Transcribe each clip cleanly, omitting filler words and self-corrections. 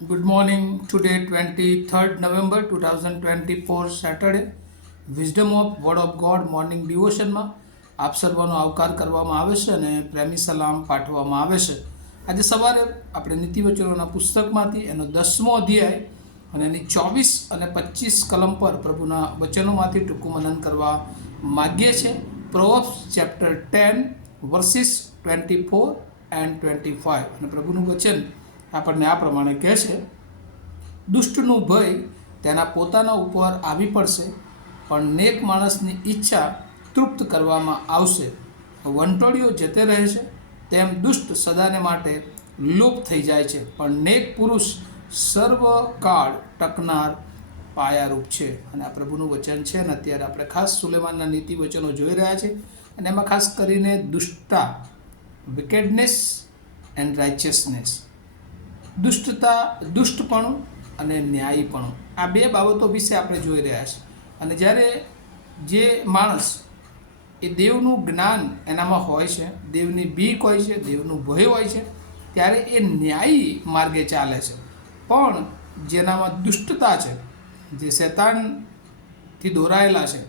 Good morning. Today, 23rd November 2024, Saturday. Wisdom of word of God morning ડિવોશનમાં આપ સર્વનો આવકાર કરવામાં આવે છે અને પ્રેમી સલામ પાઠવવામાં આવે છે. આજે સવારે આપણે નીતિવચનોના પુસ્તકમાંથી એનો 10મો અધ્યાય અને એની 24 અને 25 કલમ પર પ્રભુના વચનોમાંથી ટૂંકું મનન કરવા માગીએ છીએ. પ્રોવર્બ્સ ચેપ્ટર 10 વર્સિસ 24 એન્ડ 25. અને પ્રભુનું વચન આપણને આ પ્રમાણે કહે છે: દુષ્ટનું ભય તેના પોતાના ઉપર આવી પડશે, પણ નેક માણસની ઈચ્છા તૃપ્ત કરવામાં આવશે. વંટોળીઓ જતે રહે છે તેમ દુષ્ટ સદાને માટે લોપ થઈ જાય છે, પણ નેક પુરુષ સર્વકાળ ટકનાર પાયારૂપ છે. અને આ પ્રભુનું વચન છે. અને અત્યારે આપણે ખાસ સુલેમાનના નીતિ વચનો જોઈ રહ્યા છીએ, અને એમાં ખાસ કરીને દુષ્ટતા, વિકેડનેસ એન્ડ રાઇચિયસનેસ, દુષ્ટતા, દુષ્ટપણું અને ન્યાયીપણું, આ બે બાબતો વિશે આપણે જોઈ રહ્યા છીએ. અને જ્યારે જે માણસ એ દેવનું જ્ઞાન એનામાં હોય છે, દેવની બીક હોય છે, દેવનું ભય હોય છે, ત્યારે એ ન્યાયી માર્ગે ચાલે છે. પણ જેનામાં દુષ્ટતા છે, જે શૈતાનથી દોરાયેલા છે,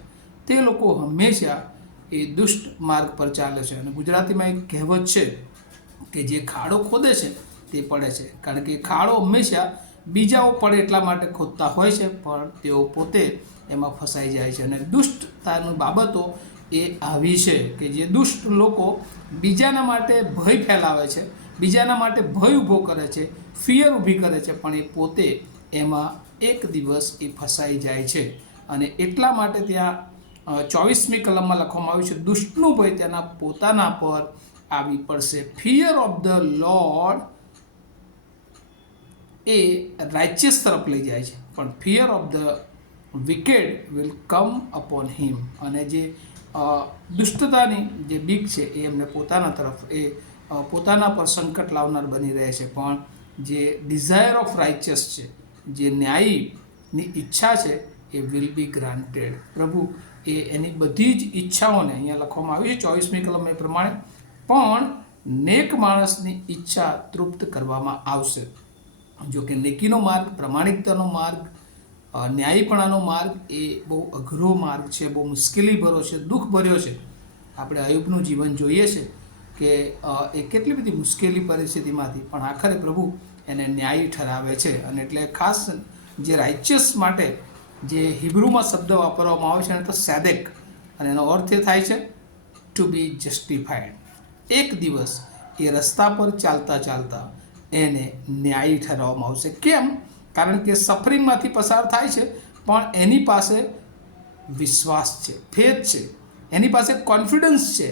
તે લોકો હંમેશા એ દુષ્ટ માર્ગ પર ચાલે છે. અને ગુજરાતીમાં એક કહેવત છે કે જે ખાડો ખોદે છે તે પડે છે, કારણ કે ખાડો હંમેશા બીજાઓ પડે એટલા માટે ખોદતા હોય છે, પણ તેઓ પોતે એમાં ફસાઈ જાય છે. અને દુષ્ટતાની બાબતો એ આવી છે કે જે દુષ્ટ લોકો બીજાના માટે ભય ફેલાવે છે, બીજાના માટે ભય ઊભો કરે છે, ફિયર ઊભી કરે છે, પણ એ પોતે એમાં એક દિવસ એ ફસાઈ જાય છે. અને એટલા માટે ત્યાં 24મી કલમમાં લખવામાં આવ્યું છે: દુષ્ટનું ભય તેના પોતાના પર આવી પડશે. ફિયર ઓફ ધ લોર્ડ એ રાઇચિયસ તરફ લઈ જાય છે, પણ fear of the wicked will come upon him. અને જે દુષ્ટતાની જે બીક છે એ એમને પોતાના તરફ, એ પોતાના પર સંકટ લાવનાર બની રહે છે. પણ જે ડિઝાયર ઓફ રાઇચિયસ છે, જે ન્યાયીની ઈચ્છા છે, એ વિલ બી ગ્રાન્ટેડ. પ્રભુ એ એની બધી જ ઈચ્છાઓને, અહીંયા લખવામાં આવી છે 24મી કલમ એ પ્રમાણે, પણ નેક માણસની ઈચ્છા તૃપ્ત કરવામાં આવશે. જો કે નેકીનો માર્ગ, પ્રમાણિકતાનો માર્ગ, ન્યાયીપણાનો માર્ગ એ બહુ અઘરો માર્ગ છે, બહુ મુશ્કેલી ભર્યો છે, દુઃખ ભર્યો છે. આપણે અયુબનું જીવન જોઈએ છે કે એ કેટલી બધી મુશ્કેલી પરિસ્થિતિમાંથી પણ આખરે પ્રભુ એને ન્યાયી ઠરાવે છે. અને એટલે ખાસ જે રાઇચિયસ માટે જે હિબ્રુમાં શબ્દ વાપરવામાં આવે છે એને તો સેદેક, અને એનો અર્થ એ થાય છે ટુ બી જસ્ટિફાઈડ. એક દિવસ એ રસ્તા પર ચાલતા ચાલતા એને ન્યાયી ઠરાવવામાં આવશે. કેમ? કારણ કે સફરિંગમાંથી પસાર થાય છે, પણ એની પાસે વિશ્વાસ છે, ફેથ છે, એની પાસે કોન્ફિડન્સ છે,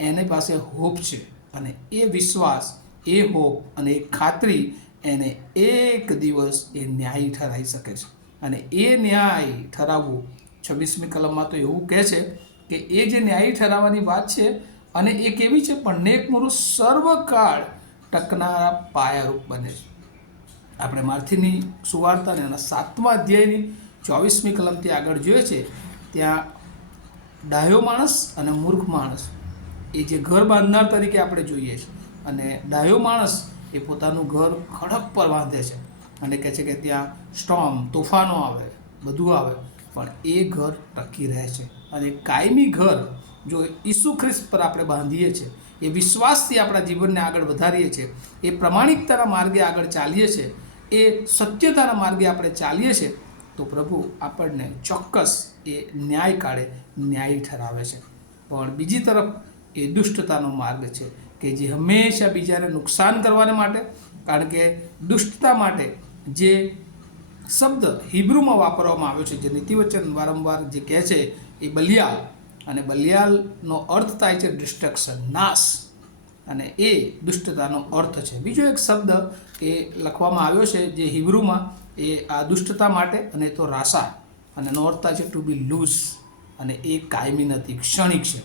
એની પાસે હોપ છે. અને એ વિશ્વાસ, એ હોપ અને એ ખાતરી એને એક દિવસ એ ન્યાયી ઠરાવી શકે છે. અને એ ન્યાય ઠરાવવું 26મી કલમમાં તો એવું કહે છે કે એ જે ન્યાયી ઠરાવવાની વાત છે, અને એ કેવી છે? પણ નેક પુરુષ સર્વકાળ ટકનારા પાયારૂપ બને છે. આપણે માર્થીની સુવાર્તાને એના 7મા અધ્યાયની 24મી કલમથી આગળ જોઈએ છે, ત્યાં ડાહ્યો માણસ અને મૂર્ખ માણસ એ જે ઘર બાંધનાર તરીકે આપણે જોઈએ છીએ. અને ડાહ્યો માણસ એ પોતાનું ઘર ખડક પર બાંધે છે અને કહે છે કે ત્યાં સ્ટોર્મ, તોફાનો આવે, બધું આવે, પણ એ ઘર ટકી રહે છે. અને કાયમી ઘર જો ઈસુ ખ્રિસ્ત પર આપણે બાંધીએ છીએ, એ વિશ્વાસથી આપણા જીવનને આગળ વધારીએ છીએ, એ પ્રમાણિકતાના માર્ગે આગળ ચાલીએ છીએ, એ સત્યતાના માર્ગે આપણે ચાલીએ છીએ, તો પ્રભુ આપણને ચોક્કસ એ ન્યાય કાળે ન્યાયી ઠરાવે છે. પણ બીજી તરફ એ દુષ્ટતાનો માર્ગ છે કે જે હંમેશા બીજાને નુકસાન કરવાને માટે, કારણ કે દુષ્ટતા માટે જે શબ્દ હિબ્રુમાં વાપરવામાં આવ્યો છે, જે નીતિવચન વારંવાર જે કહે છે, એ બલિયાલ. અને બલિયાલનો અર્થ થાય છે ડિસ્ટ્રક્શન, નાશ, અને એ દુષ્ટતાનો અર્થ છે. બીજો એક શબ્દ એ લખવામાં આવ્યો છે જે હિબ્રુમાં એ આ દુષ્ટતા માટે, અને તો રાસા, અને એનો અર્થ થાય છે ટુ બી લૂઝ. અને એ કાયમી નથી, ક્ષણિક છે.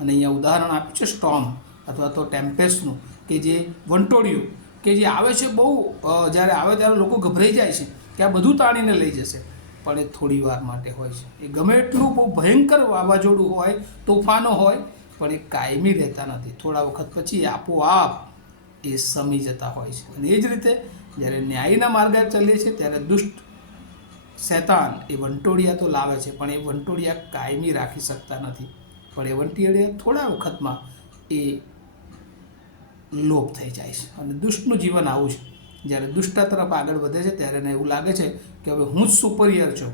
અને અહીંયા ઉદાહરણ આપ્યું છે સ્ટોર્મ અથવા તો ટેમ્પેસ્ટનું, કે જે વંટોળિયું કે જે આવે છે, બહુ જ્યારે આવે ત્યારે લોકો ગભરાઈ જાય છે કે આ બધું તાણીને લઈ જશે, પણ એ થોડી વાર માટે હોય છે. એ ગમે એટલું બહુ ભયંકર વાવાઝોડું હોય, તોફાનો હોય, પણ એ કાયમી રહેતા નથી. થોડા વખત પછી આપોઆપ એ સમી જતા હોય છે. અને એ જ રીતે જ્યારે ન્યાયના માર્ગે ચાલીએ છીએ ત્યારે દુષ્ટ શૈતાન એ વંટોળિયા તો લાવે છે, પણ એ વંટોળિયા કાયમી રાખી શકતા નથી. પણ એ વંટોળિયા થોડા વખતમાં એ લોપ થઈ જાય છે. અને દુષ્ટનું જીવન આવું છે. જ્યારે દુષ્ટતા તરફ આગળ વધે છે ત્યારે એને એવું લાગે છે કે હવે હું જ સુપરિયર છું,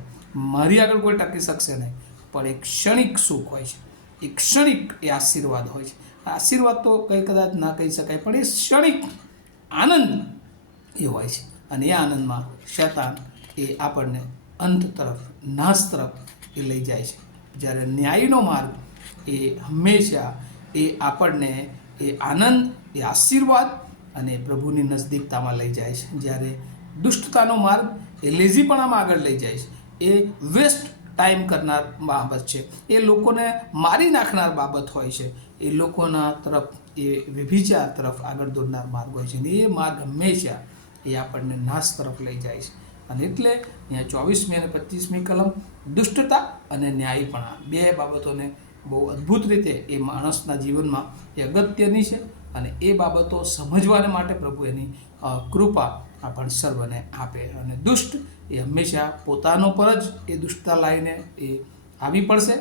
મારી આગળ કોઈ ટકી શકશે નહીં. પણ એક ક્ષણિક સુખ હોય છે, એક ક્ષણિક એ આશીર્વાદ હોય છે. આશીર્વાદ તો કંઈ કદાચ ના કહી શકાય, પણ એ ક્ષણિક આનંદ એ હોય છે. અને એ આનંદમાં શૈતાન એ આપણને અંત તરફ, નાશ તરફ એ લઈ જાય છે. જ્યારે ન્યાયનો માર્ગ એ હંમેશા એ આપણને એ આનંદ, એ આશીર્વાદ અને પ્રભુની નજદીકતામાં લઈ જાય છે. જ્યારે દુષ્ટતાનો માર્ગ એ લેઝીપણામાં આગળ લઈ જાય છે, એ વેસ્ટ ટાઈમ કરનાર બાબત છે, એ લોકોને મારી નાખનાર બાબત હોય છે, એ લોકોના તરફ, એ વ્યભિચાર તરફ આગળ દોરનાર માર્ગ હોય છે. અને એ માર્ગ હંમેશા એ આપણને નાશ તરફ લઈ જાય છે. અને એટલે અહીંયા 24મી અને 25મી કલમ દુષ્ટતા અને ન્યાયીપણા બે બાબતોને બહુ અદ્ભુત રીતે એ માણસના જીવનમાં એ અગત્યની છે. અને એ બાબતો સમજવાને માટે પ્રભુ એની કૃપા આપણ સર્વને આપે. અને દુષ્ટ એ હંમેશા પોતાનો પર જ એ દુષ્ટતા લાવીને એ આવી પડશે.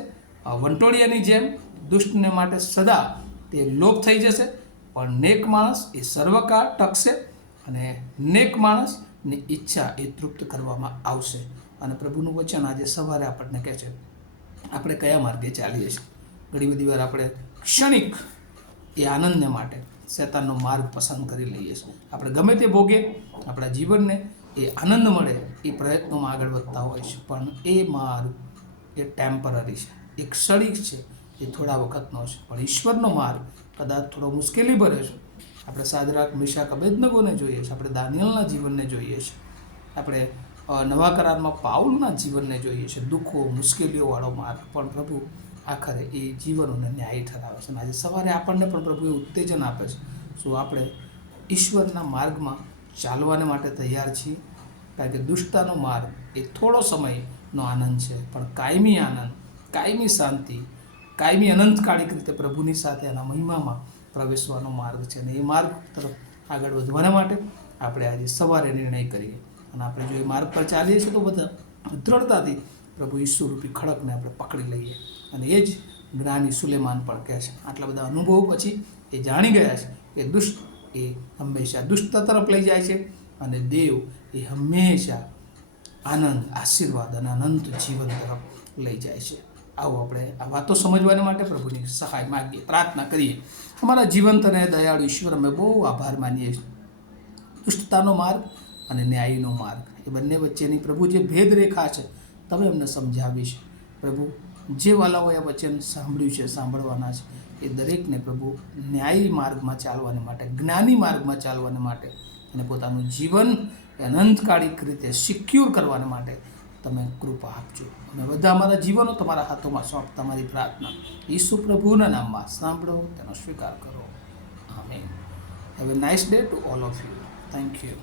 વંટોળિયાની જેમ દુષ્ટને માટે સદા તે લોપ થઈ જશે, પણ નેક માણસ એ સર્વકાળ ટકશે અને નેક માણસની ઈચ્છા એ તૃપ્ત કરવામાં આવશે. અને પ્રભુનું વચન આજે સવારે આપણને કહે છે આપણે કયા માર્ગે ચાલીએ છીએ. ઘણી બધી વાર આપણે ક્ષણિક એ આનંદને માટે શૈતાનનો માર્ગ પસંદ કરી લઈએ છીએ. આપણે ગમે તે ભોગે આપણા જીવનને એ આનંદ મળે એ પ્રયત્નોમાં આગળ વધતા હોય છે, પણ એ માર્ગ એ ટેમ્પરરી છે, એ ક્ષણિક છે, એ થોડા વખતનો છે. પણ ઈશ્વરનો માર્ગ કદાચ થોડો મુશ્કેલી ભરે છે. આપણે સાદરાક, મિશાક, અબેદનગોને જોઈએ છીએ, આપણે દાનિયેલના જીવનને જોઈએ છીએ, આપણે નવા કરારમાં પાઉલના જીવનને જોઈએ છીએ, દુઃખો, મુશ્કેલીઓવાળો માર્ગ. પણ પ્રભુ આખરે એ જીવનોને ન્યાયી ઠરાવે છે. અને આજે સવારે આપણને પણ પ્રભુએ ઉત્તેજન આપે છે. શું આપણે ઈશ્વરના માર્ગમાં ચાલવાને માટે તૈયાર છીએ? કારણ કે દુષ્ટતાનો માર્ગ એ થોડો સમયનો આનંદ છે, પણ કાયમી આનંદ, કાયમી શાંતિ, કાયમી અનંતકાળિક રીતે પ્રભુની સાથે એના મહિમામાં પ્રવેશવાનો માર્ગ છે. અને એ માર્ગ તરફ આગળ વધવાના માટે આપણે આજે સવારે નિર્ણય કરીએ. અને આપણે જો એ માર્ગ પર ચાલીએ છીએ તો બધા દ્રઢતાથી પ્રભુ ઈશ્વરૂપી ખડકને આપણે પકડી લઈએ. અને એ જ જ્ઞાની સુલેમાન પણ કહે છે. આટલા બધા અનુભવો પછી એ જાણી ગયા છે કે દુષ્ટ એ હંમેશા દુષ્ટતા તરફ લઈ જાય છે અને દેવ એ હંમેશા આનંદ, આશીર્વાદ અને અનંત જીવન તરફ લઈ જાય છે. આવો આપણે આ વાતો સમજવાને માટે પ્રભુની સહાય માગીએ, પ્રાર્થના કરીએ. અમારા જીવંત અને દયાળુ ઈશ્વર, અમે બહુ આભાર માનીએ છીએ. દુષ્ટતાનો માર્ગ અને ન્યાયીનો માર્ગ એ બંને વચ્ચેની પ્રભુ જે ભેદરેખા છે તમે અમને સમજાવી છે. પ્રભુ જે વાલાઓએ આ વચન સાંભળ્યું છે, સાંભળવાના છે, એ દરેકને પ્રભુ ન્યાયી માર્ગમાં ચાલવાને માટે, જ્ઞાની માર્ગમાં ચાલવાને માટે અને પોતાનું જીવન અનંતકાળિક રીતે સિક્યોર કરવાને માટે તમે કૃપા આપજો. અમે બધા અમારા જીવનો તમારા હાથોમાં સોંપતા તમારી પ્રાર્થના ઈસુ પ્રભુના નામમાં સાંભળો, તેનો સ્વીકાર કરો. Amen. Have a nice day to all of you. Thank you.